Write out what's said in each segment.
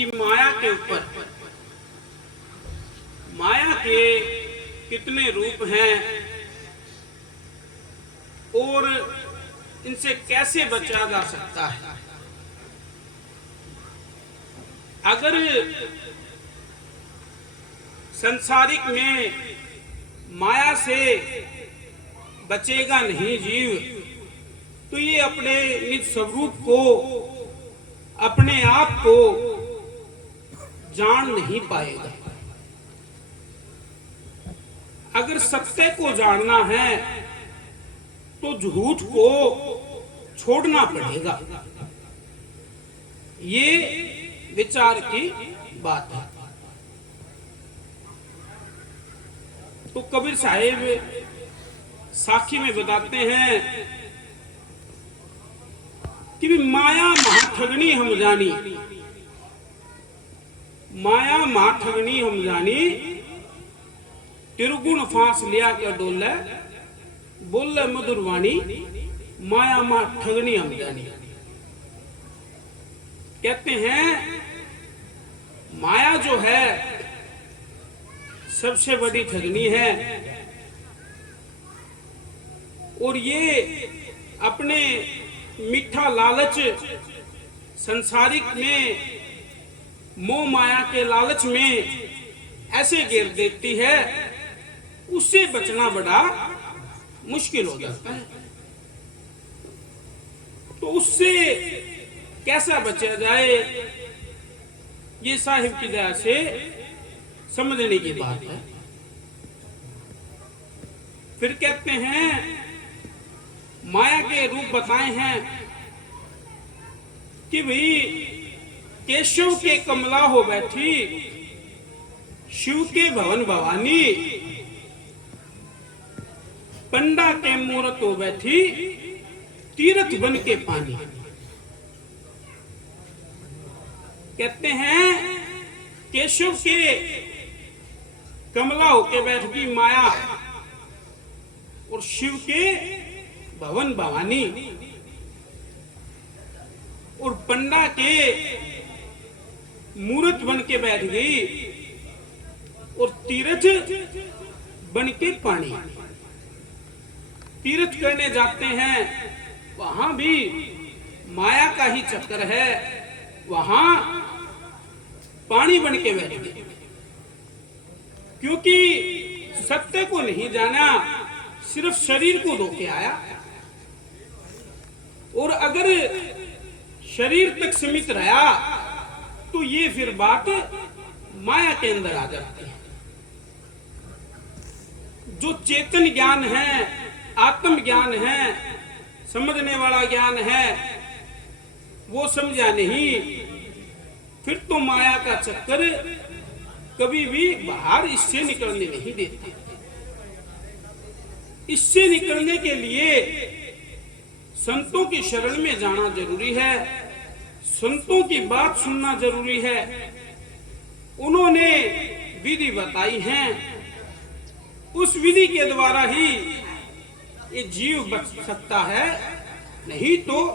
कि माया के ऊपर, माया के कितने रूप हैं और इनसे कैसे बचा जा सकता है। अगर संसारिक में माया से बचेगा नहीं जीव, तो ये अपने निज स्वरूप को, अपने आप को जान नहीं पाएगा। अगर सत्य को जानना है तो झूठ को छोड़ना पड़ेगा। ये विचार की बात है। तो कबीर साहिब साखी में बताते हैं कि भी माया महाठगनी हम जानी, माया महाठगनी हम जानी, तिरगुण फांस लिया के डोले, बोले मधुर वाणी, माया महाठगनी हम जानी। कहते हैं माया जो है सबसे बड़ी ठगनी है, और ये अपने मीठा लालच संसारिक में, मोह माया के लालच में ऐसे घेर देती है, उससे बचना बड़ा मुश्किल हो जाता है। तो उससे कैसा बचा जाए, ये साहिब की दया से समझने की बात है। फिर कहते हैं माया के रूप बताए हैं कि भाई केशव के कमला हो बैठी, शिव के भवन भवानी, पंडा के मूरत हो बैठी, तीर्थ बन के पानी। कहते हैं केशव के कमला होके बैठ गई माया, और शिव के भवन भवानी, और पंडा के मूर्त बन के बैठ गई, और तीर्थ बन के पानी। तीर्थ करने जाते हैं, वहां भी माया का ही चक्कर है, वहां पानी बन के बैठ गए, क्योंकि सत्य को नहीं जाना, सिर्फ शरीर को धोके आया। और अगर शरीर तक सीमित रहा तो ये फिर बात माया के अंदर आ जाती है। जो चेतन ज्ञान है, आत्म ज्ञान है, समझने वाला ज्ञान है, वो समझा नहीं, फिर तो माया का चक्कर कभी भी बाहर इससे निकलने नहीं देती। इससे निकलने के लिए संतों की शरण में जाना जरूरी है, संतों की बात सुनना जरूरी है। उन्होंने विधि बताई है, उस विधि के द्वारा ही ये जीव बच सकता है, नहीं तो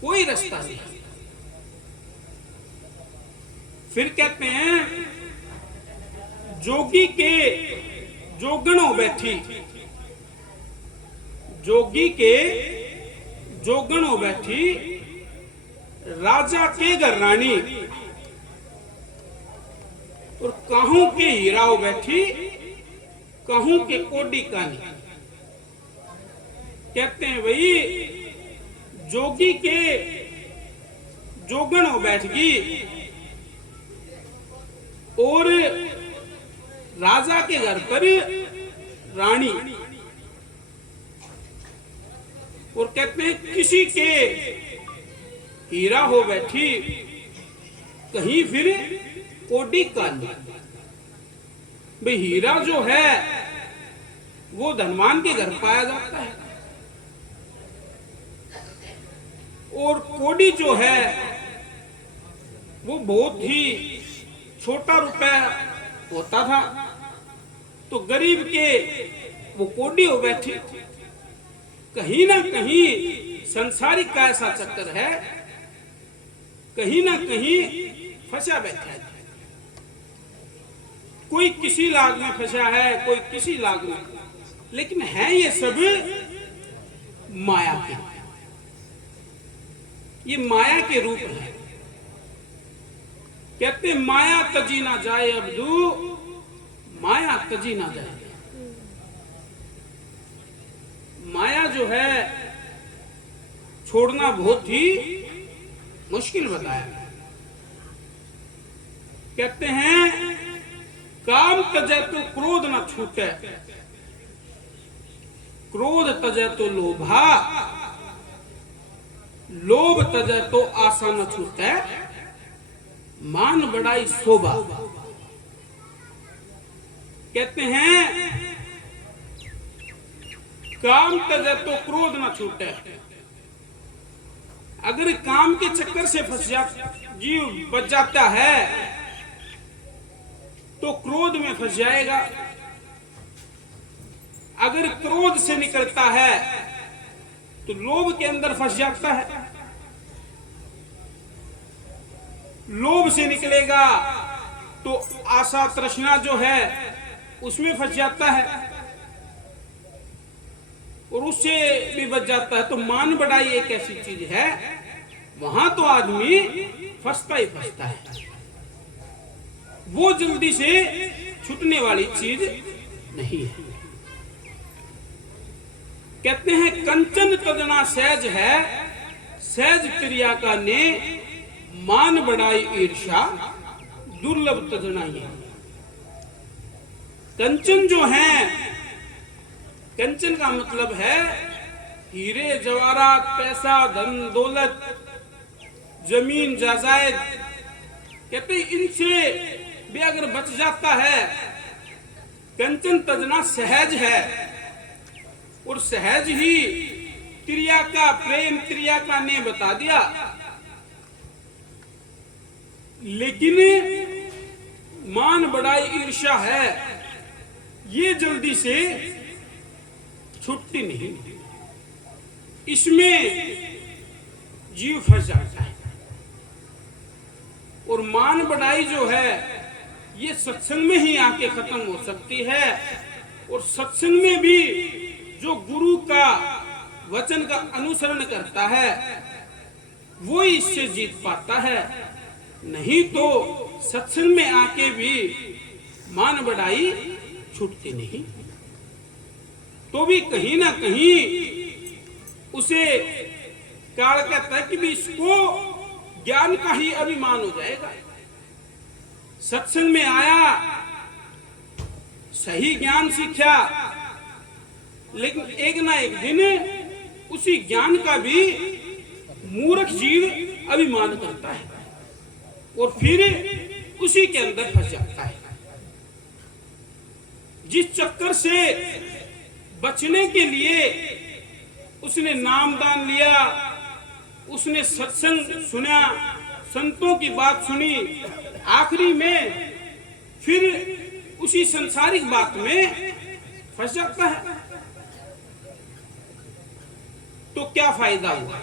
कोई रास्ता नहीं। फिर कहते हैं जोगी के जोगणों बैठी, जोगी के जोगणों बैठी, राजा के घर रानी, और कहूं के हीराओ बैठी, कहूं के कोडी कानी। कहते हैं भाई जोगी के जोगणों बैठ गई, और राजा के घर पर रानी, और कहते हैं किसी के हीरा हो बैठी, कहीं फिर कोडी कानी। भाई हीरा जो है वो धनवान के घर पाया जाता है, और कोडी जो है वो बहुत ही छोटा रुपया होता था, तो गरीब के वो कोडी हो बैठी। कहीं ना कहीं संसारिक का ऐसा चक्कर है, कहीं ना कहीं फंसा बैठा है। कोई किसी लाग में फंसा है, कोई किसी लाग में, लेकिन है ये सब माया के, ये माया के रूप है। कहते माया तजी ना जाए अब्दू, माया तजी ना जाए। माया जो है छोड़ना बहुत ही मुश्किल बताया। कहते हैं काम तजे तो क्रोध न छूटे, क्रोध तजे तो लोभा, लोभ तजे तो आशा न छूटे, मान बढ़ाई शोभा। कहते हैं काम तजे तो क्रोध न छूटे। अगर काम के चक्कर से फंस जीव बच जाता है तो क्रोध में फंस जाएगा। अगर क्रोध से निकलता है तो लोभ के अंदर फंस जाता है। लोभ से निकलेगा तो आशा तृष्णा जो है उसमें फंस जाता है और उससे भी बच जाता है। तो मान बढ़ाई एक ऐसी चीज है, वहां तो आदमी फंसता ही फंसता है। वो जल्दी से छूटने वाली चीज नहीं है। कहते हैं कंचन तजना सहज है, सहज क्रिया का ने, मान बढ़ाई ईर्षा दुर्लभ तजना ही। कंचन जो है, कंचन का मतलब है हीरे जवाहरात, पैसा, धन दौलत, जमीन जायदाद। कहते इनसे भी अगर बच जाता है, कंचन तजना सहज है और सहज ही क्रिया का, प्रेम क्रिया का ने बता दिया। लेकिन मान बढ़ाई ईर्ष्या है, ये जल्दी से छुट्टी नहीं, इसमें जीव फंस जाता है। और मान बढ़ाई जो है ये सत्संग में ही आके खत्म हो सकती है। और सत्संग में भी जो गुरु का वचन का अनुसरण करता है वो इससे जीत पाता है। नहीं तो सत्संग में आके भी मान बढ़ाई छूटती नहीं, तो भी कहीं ना कहीं उसे काल कहता है कि भी इसको ज्ञान का ही अभिमान हो जाएगा। सत्संग में आया, सही ज्ञान सीखा, लेकिन एक ना एक दिन उसी ज्ञान का भी मूर्ख जीव अभिमान करता है और फिर उसी के अंदर फंस जाता है। जिस चक्कर से बचने के लिए उसने नामदान लिया, उसने सत्संग सुना, संतों की बात सुनी, आखिरी में फिर उसी संसारिक बात में फंस जाता है, तो क्या फायदा हुआ?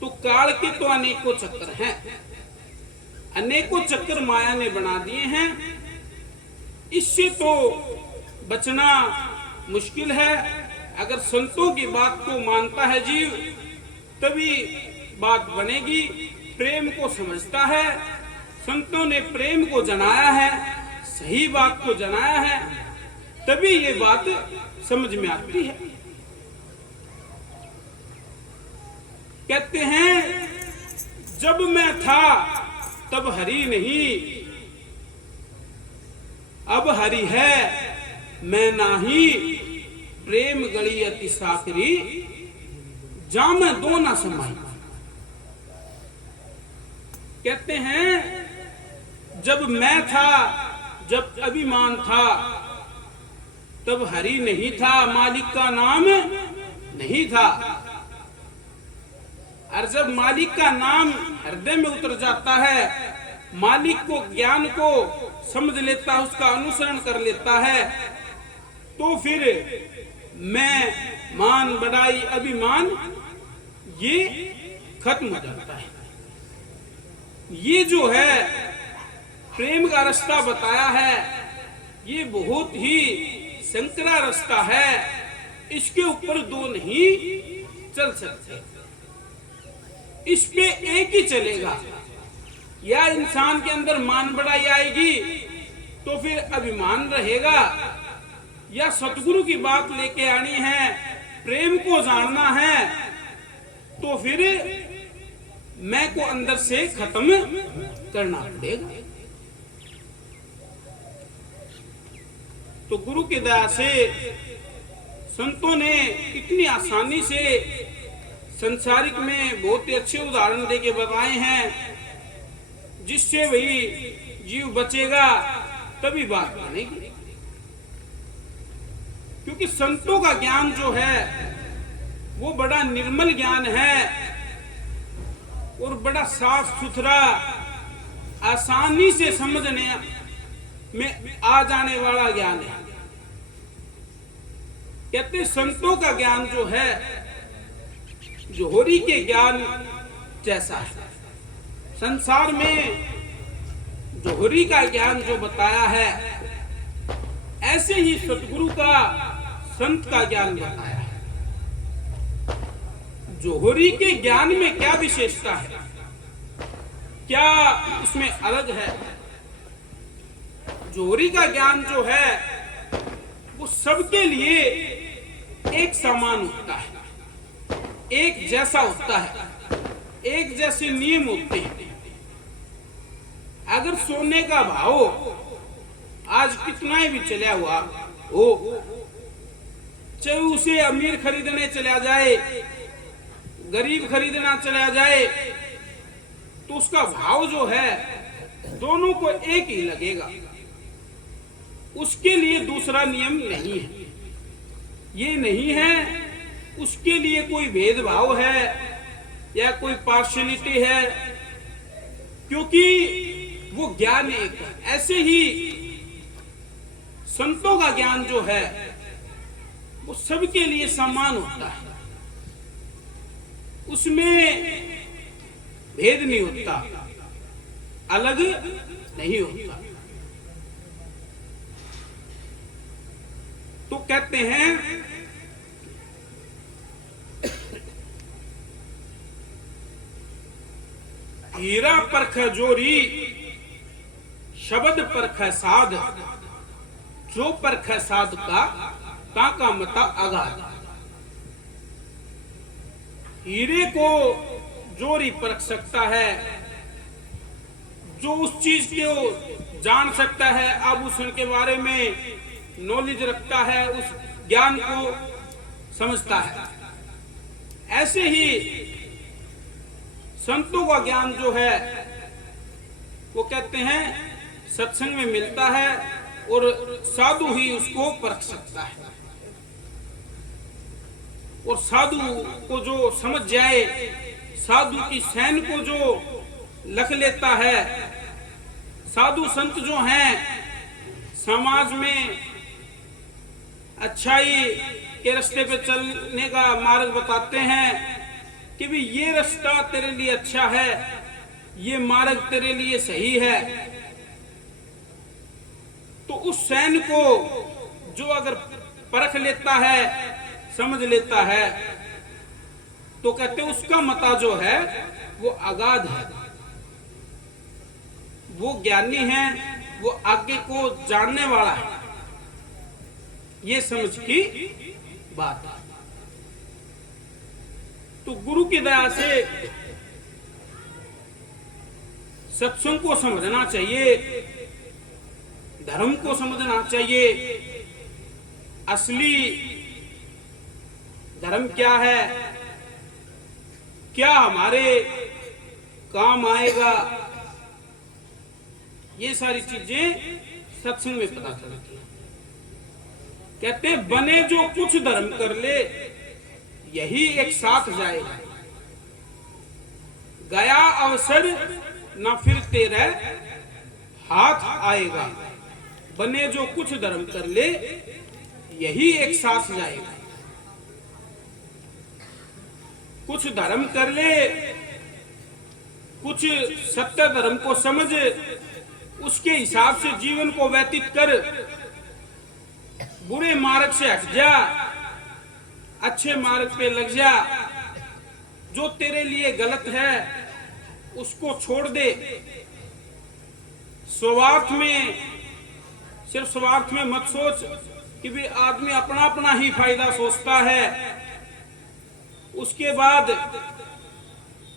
तो काल के तो अनेकों चक्कर हैं, अनेकों चक्कर माया ने बना दिए हैं। इससे तो बचना मुश्किल है। अगर संतों की बात को मानता है जीव तभी बात बनेगी। प्रेम को समझता है, संतों ने प्रेम को जनाया है, सही बात को जनाया है, तभी ये बात समझ में आती है। कहते हैं जब मैं था तब हरि नहीं, अब हरि है मैं नाही, प्रेम गली अति साकरी जाम दो ना समाई। कहते हैं जब मैं था, जब अभिमान था, तब हरि नहीं था, मालिक का नाम नहीं था। और जब मालिक का नाम हृदय में उतर जाता है, मालिक को, ज्ञान को समझ लेता है, उसका अनुसरण कर लेता है, तो फिर मैं, मान बढ़ाई, अभिमान ये खत्म हो जाता है। ये जो है प्रेम का रास्ता बताया है, ये बहुत ही संकरा रास्ता है। इसके ऊपर दो नहीं चल सकते, इस पे एक ही चलेगा। या इंसान के अंदर मान बढ़ाई आएगी तो फिर अभिमान रहेगा, या सतगुरु की बात लेके आनी है, प्रेम को जानना है, तो फिर मैं को अंदर से खत्म करना पड़ेगा। तो गुरु की दया से संतों ने इतनी आसानी से संसारिक में बहुत ही अच्छे उदाहरण देके बताए हैं, जिससे वही जीव बचेगा तभी बात बनेगी। क्योंकि संतों का ज्ञान जो है वो बड़ा निर्मल ज्ञान है और बड़ा साफ सुथरा, आसानी से समझने में आ जाने वाला ज्ञान है। कहते संतों का ज्ञान जो है जोहरी के ज्ञान जैसा है। संसार में जोहरी का ज्ञान जो बताया है, ऐसे ही सतगुरु का, संत का ज्ञान बताया है। जोहरी के ज्ञान में क्या विशेषता है, क्या इसमें अलग है? जोहरी का ज्ञान जो है वो सबके लिए एक समान होता है, एक जैसा होता है, एक जैसे नियम होते हैं। अगर सोने का भाव आज कितना ही भी चला हुआ हो, चाहे उसे अमीर खरीदने चला जाए, गरीब खरीदना चला जाए, तो उसका भाव जो है दोनों को एक ही लगेगा। उसके लिए दूसरा नियम नहीं है, ये नहीं है उसके लिए कोई भेदभाव है या कोई पार्शियलिटी है, क्योंकि वो ज्ञान एक है। ऐसे ही संतों का ज्ञान जो है वो सबके लिए समान होता है, उसमें भेद नहीं होता, अलग नहीं होता। तो कहते हैं हीरा परख जोरी, शब्द परख साध, जो परख साध का ताका मता अगाध। हीरे को जोरी परख सकता है, जो उस चीज को जान सकता है, आभूषण के बारे में नॉलेज रखता है, उस ज्ञान को समझता है। ऐसे ही संतों का ज्ञान जो है वो कहते हैं सत्संग में मिलता है और साधु ही उसको परख सकता है। और साधु को जो समझ जाए, साधु की सैन को जो लख लेता है, साधु संत जो हैं समाज में अच्छाई के रास्ते पे चलने का मार्ग बताते हैं कि भी ये रास्ता तेरे लिए अच्छा है, ये मार्ग तेरे लिए सही है। तो उस सैन को जो अगर परख लेता है, समझ लेता है, तो कहते उसका मता जो है वो अगाध है, वो ज्ञानी है, वो आगे को जानने वाला है। ये समझ की बात है। तो गुरु की दया से सत्संग को समझना चाहिए, धर्म को समझना चाहिए, असली धर्म क्या है, क्या हमारे काम आएगा, ये सारी चीजें सत्संग में पता चलती है। कहते बने जो कुछ धर्म कर ले, यही एक साथ जाएगा। गया अवसर न फिर तेरे हाथ आएगा। बने जो कुछ धर्म कर ले, यही एक साथ जाएगा। कुछ धर्म कर ले कुछ सत्य धर्म को समझ उसके हिसाब से जीवन को व्यतीत कर, बुरे मार्ग से हट जा, अच्छे मार्ग पे लग जा। जो तेरे लिए गलत है उसको छोड़ दे। स्वार्थ में, सिर्फ स्वार्थ में मत सोच कि भी आदमी अपना अपना ही फायदा सोचता है। उसके बाद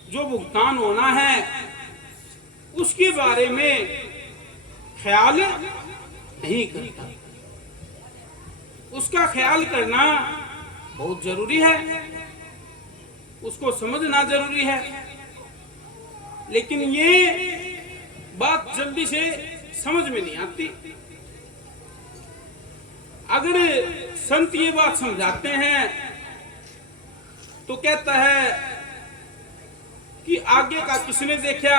जो भुगतान होना है उसके बारे में ख्याल नहीं करता। उसका ख्याल करना बहुत जरूरी है, उसको समझना जरूरी है। लेकिन ये बात जल्दी से समझ में नहीं आती। अगर संत ये बात समझाते हैं तो कहता है कि आगे का किसने देखा?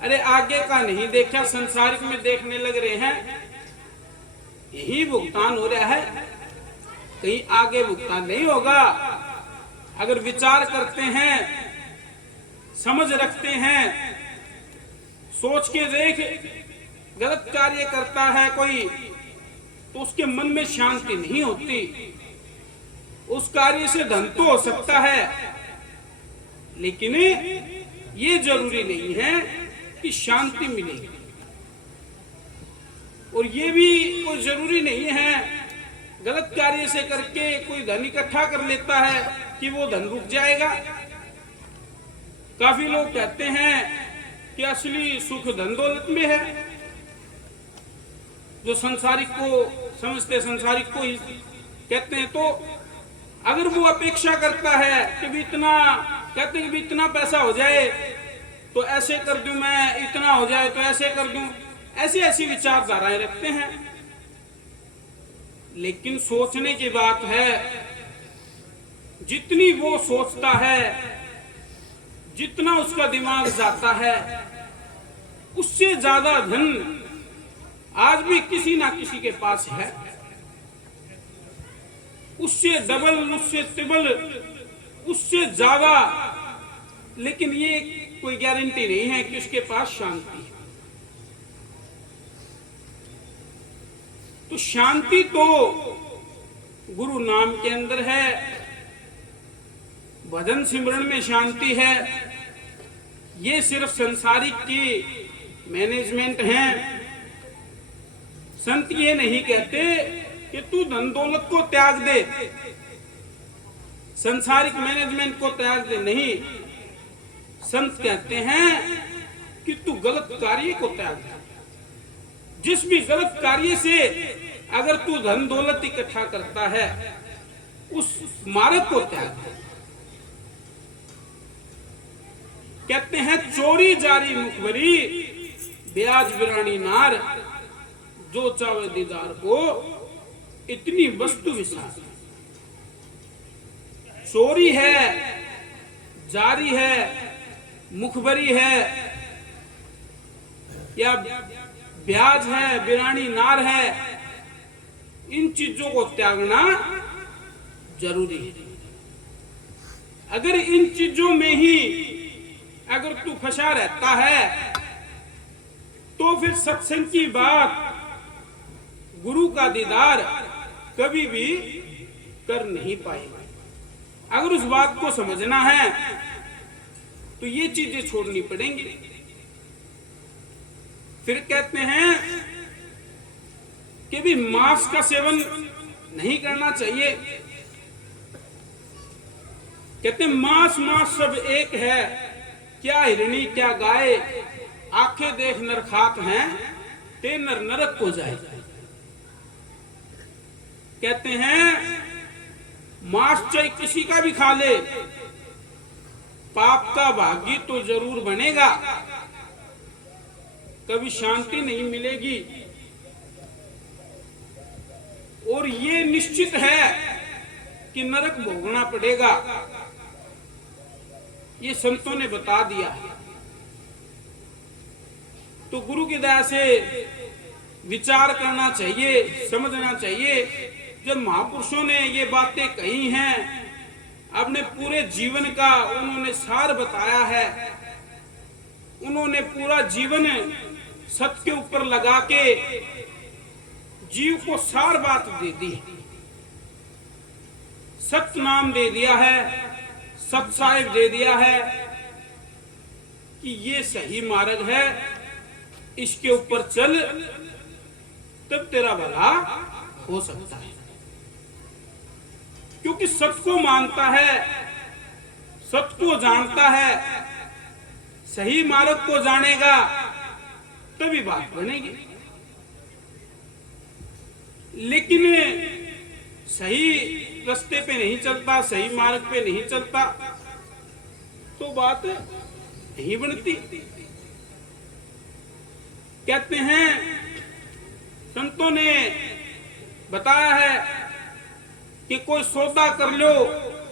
अरे आगे का नहीं देखा, संसारिक में देखने लग रहे हैं। यही भुगतान हो रहा है, कहीं आगे भुगतान नहीं होगा। अगर विचार करते हैं, समझ रखते हैं, सोच के देख, गलत कार्य करता है कोई तो उसके मन में शांति नहीं होती। उस कार्य से धन तो हो सकता है, लेकिन ये जरूरी नहीं है कि शांति मिलेगी। और ये भी कोई जरूरी नहीं है गलत कार्य से करके कोई धन इकट्ठा कर लेता है कि वो धन रुक जाएगा। काफी लोग कहते हैं कि असली सुख धन दौलत में है। जो संसारिक को समझते, संसारिक को ही कहते हैं। तो अगर वो अपेक्षा करता है कि भी इतना, कहते हैं कि भी इतना पैसा हो जाए तो ऐसे कर दूं मैं, इतना हो जाए तो ऐसे कर दूं, ऐसी ऐसी विचारधाराएं रखते हैं। लेकिन सोचने की बात है, जितनी वो सोचता है, जितना उसका दिमाग जाता है, उससे ज्यादा धन आज भी किसी ना किसी के पास है। उससे डबल, उससे ट्रिपल, उससे ज्यादा। लेकिन ये कोई गारंटी नहीं है कि उसके पास शांति है। तो शांति तो गुरु नाम के अंदर है, भजन सिमरन में शांति है। ये सिर्फ संसारिक की मैनेजमेंट है। संत ये नहीं कहते कि तू धन दौलत को त्याग दे, संसारिक मैनेजमेंट को त्याग दे, नहीं। संत कहते हैं कि तू गलत कार्य को त्याग दे। जिस भी गलत कार्य से अगर तू धन दौलत इकट्ठा करता है, उस मार्ग को त्याग दे। कहते हैं चोरी जारी मुखबरी, ब्याज बिरानी नार, जो चावे दीदार को इतनी वस्तु विसार। चोरी है, जारी है, मुखबरी है, या ब्याज है, बिरानी नार है, इन चीजों को त्यागना जरूरी है। अगर इन चीजों में ही अगर तू फंसा रहता है तो फिर सत्संग की बात, गुरु का दीदार कभी भी कर नहीं पाएगा। अगर उस बात को समझना है तो ये चीजें छोड़नी पड़ेंगी। फिर कहते हैं कि भी मांस का सेवन नहीं करना चाहिए। कहते हैं मांस मांस सब एक है, क्या हिरणी क्या गाय, आंखें देख नर खात हैं, ते नर नरक को जाए। कहते हैं मांस चाहे किसी का भी खा ले, पाप का भागी तो जरूर बनेगा, कभी शांति नहीं मिलेगी। और ये निश्चित है कि नरक भोगना पड़ेगा। ये संतों ने बता दिया। तो गुरु की दया से विचार करना चाहिए, समझना चाहिए। जब महापुरुषों ने ये बातें कही हैं अपने पूरे जीवन का उन्होंने सार बताया है। उन्होंने पूरा जीवन सत्य के ऊपर लगा के जीव को सार बात दे दी, सत्य नाम दे दिया है, सत्य साहिब दे दिया है कि ये सही मार्ग है, इसके ऊपर चल, तब तेरा भला हो सकता है। क्योंकि सत्य को मानता है, सत्य को जानता है, सही मार्ग को जानेगा, तभी बात बनेगी। लेकिन सही रास्ते पे नहीं चलता, सही मार्ग पे नहीं चलता, तो बात नहीं बनती। कहते हैं, संतों ने बताया है कि कोई सौदा कर लो,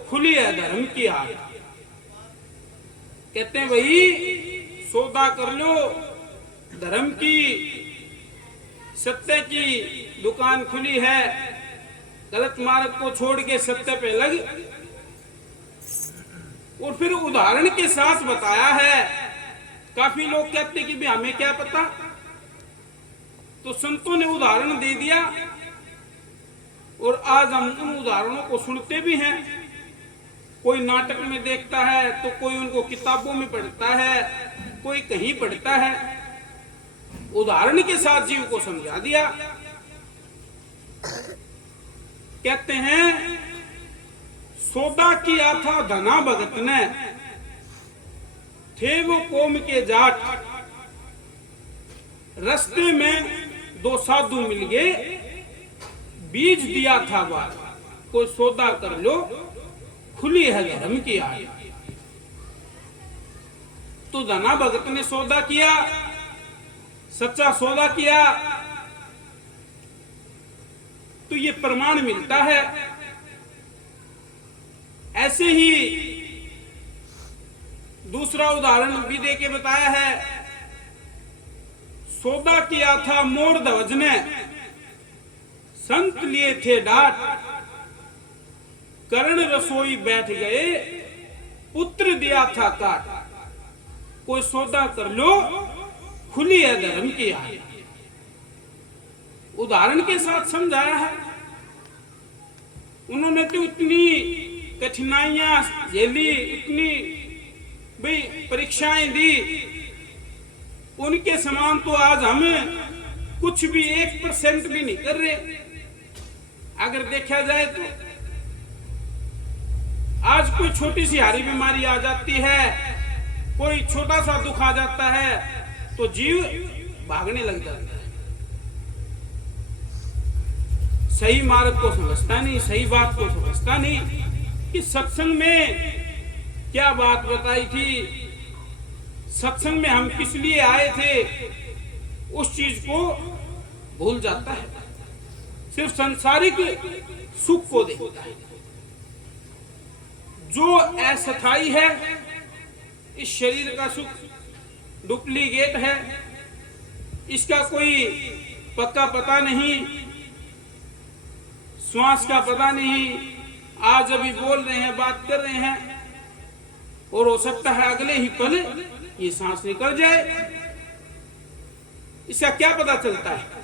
खुली है धर्म की आड़। कहते हैं भाई सौदा कर लो धर्म की, सत्य की दुकान खुली है, गलत मार्ग को छोड़ के सत्य पे लग। और फिर उदाहरण के साथ बताया है। काफी लोग कहते कि भी हमें क्या पता, तो संतों ने उदाहरण दे दिया और आज हम उन उदाहरणों को सुनते भी हैं। कोई नाटक में देखता है तो कोई उनको किताबों में पढ़ता है, कोई कहीं पढ़ता है। उदाहरण के साथ जीव को समझा दिया। कहते हैं, सौदा किया था धना भगत ने, थे वो कौम के जाट, रास्ते में दो साधु मिल गए, बीज दिया था बात, कोई सौदा कर लो, खुली है धर्म की आड़। तो धना भगत ने सौदा किया, सच्चा सौदा किया, तो ये प्रमाण मिलता है। ऐसे ही दूसरा उदाहरण भी दे के बताया है। सौदा किया था मोर ध्वज ने, संत लिए थे डांट, कर्ण रसोई बैठ गए, पुत्र दिया था काट। कोई सौदा कर लो, खुली है धर्म की आड़। उदाहरण के साथ समझाया है। उन्होंने तो इतनी कठिनाइयां झेली, इतनी भाई परीक्षाएं दी, उनके समान तो आज हम कुछ भी 1% भी नहीं कर रहे। अगर देखा जाए तो आज कोई छोटी सी हारी बीमारी आ जाती है, कोई छोटा सा दुख आ जाता है, तो जीव भागने लग जाता है। सही मार्ग को समझता नहीं, सही बात को समझता नहीं कि सत्संग में क्या बात बताई थी, सत्संग में हम किस लिए आए थे, उस चीज को भूल जाता है। सिर्फ सांसारिक सुख को देखता है। जो अस्थायी है, इस शरीर का सुख डुप्लीकेट है, इसका कोई पक्का पता नहीं, श्वास का पता नहीं। आज अभी बोल रहे हैं, बात कर रहे हैं, और हो सकता है अगले ही पल ये सांस निकल जाए। इसका क्या पता चलता है?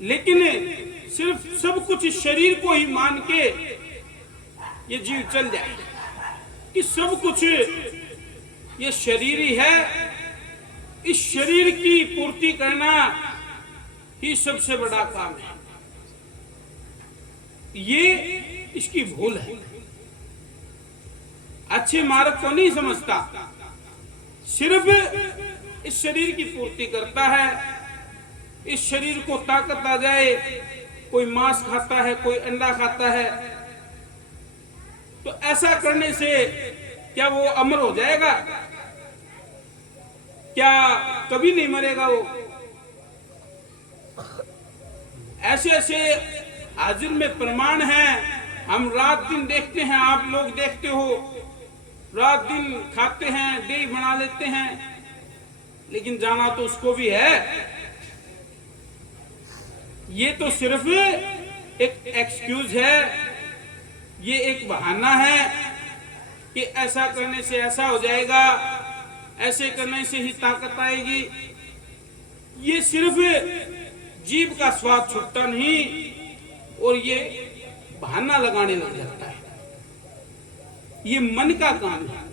लेकिन सिर्फ सब कुछ इस शरीर को ही मान के ये जीव चल जाए कि सब कुछ ये शरीर ही है, इस शरीर की पूर्ति करना ही सबसे बड़ा काम है। ये इसकी भूल है। अच्छे मार्ग को नहीं समझता, सिर्फ इस शरीर की पूर्ति करता है। इस शरीर को ताकत आ जाए, कोई मांस खाता है, कोई अंडा खाता है, तो ऐसा करने से क्या वो अमर हो जाएगा? क्या कभी नहीं मरेगा वो? ऐसे ऐसे हाजिर में प्रमाण है। हम रात दिन देखते हैं, आप लोग देखते हो, रात दिन खाते हैं, देह बना लेते हैं, लेकिन जाना तो उसको भी है। ये तो सिर्फ एक एक्सक्यूज है, ये एक बहाना है कि ऐसा करने से ऐसा हो जाएगा, ऐसे करने से ही ताकत आएगी। ये सिर्फ जीभ का स्वाद छूटता नहीं और ये बहाना लगाने लग जाता है। ये मन का काम है।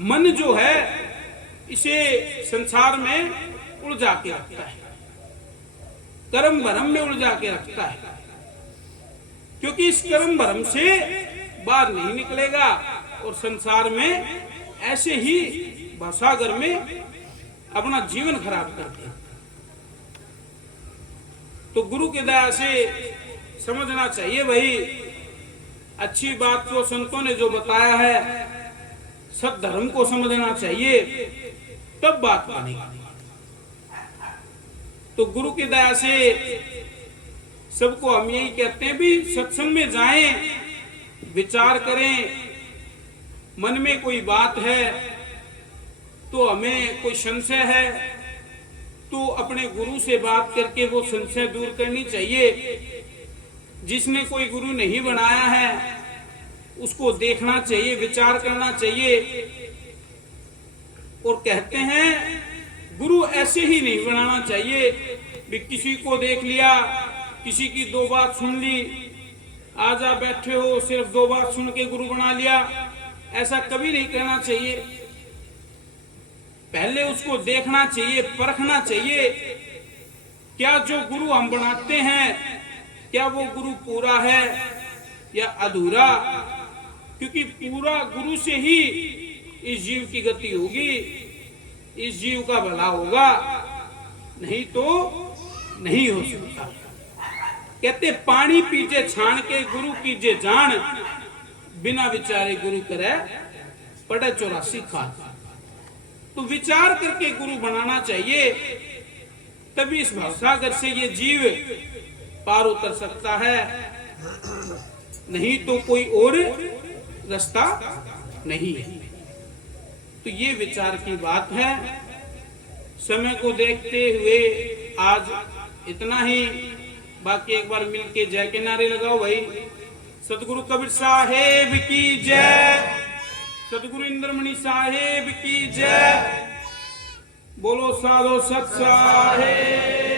मन जो है इसे संसार में उलझा के रखता है, कर्म भरम में उलझा के रखता है, क्योंकि इस कर्म भरम से बाहर नहीं निकलेगा और संसार में ऐसे ही भवसागर में अपना जीवन खराब कर दिया। तो गुरु की दया से समझना चाहिए भाई, अच्छी बात को संतों ने जो बताया है, सत्धर्म को समझना चाहिए, तब बात बनेगी। तो गुरु की दया से सबको हम यही कहते हैं भी सत्संग में जाएं, विचार करें। मन में कोई बात है तो हमें कोई संशय है तो अपने गुरु से बात करके वो संशय दूर करनी चाहिए। जिसने कोई गुरु नहीं बनाया है उसको देखना चाहिए, विचार करना चाहिए। और कहते हैं गुरु ऐसे ही नहीं बनाना चाहिए भी किसी को देख लिया, किसी की दो बात सुन ली, आजा बैठे हो सिर्फ दो बात सुन के गुरु बना लिया, ऐसा कभी नहीं करना चाहिए। पहले उसको देखना चाहिए, परखना चाहिए, क्या जो गुरु हम बनाते हैं क्या वो गुरु पूरा है या अधूरा। क्योंकि पूरा गुरु से ही इस जीव की गति होगी, इस जीव का भला होगा, नहीं तो नहीं हो सकता। कहते पानी पीजे छान के गुरु कीजे जान, बिना विचारे गुरु करे पड़े 84 खान। तो विचार करके गुरु बनाना चाहिए, तभी इस भवसागर से ये जीव पार उतर सकता है, नहीं तो कोई और रास्ता नहीं है। तो ये विचार की बात है। समय को देखते हुए आज इतना ही। बाकी एक बार मिलके जय के नारे लगाओ भाई। सतगुरु कबीर साहेब की जय, सतगुरु इंद्रमणि साहेब की जय, बोलो साधो सत साहेब।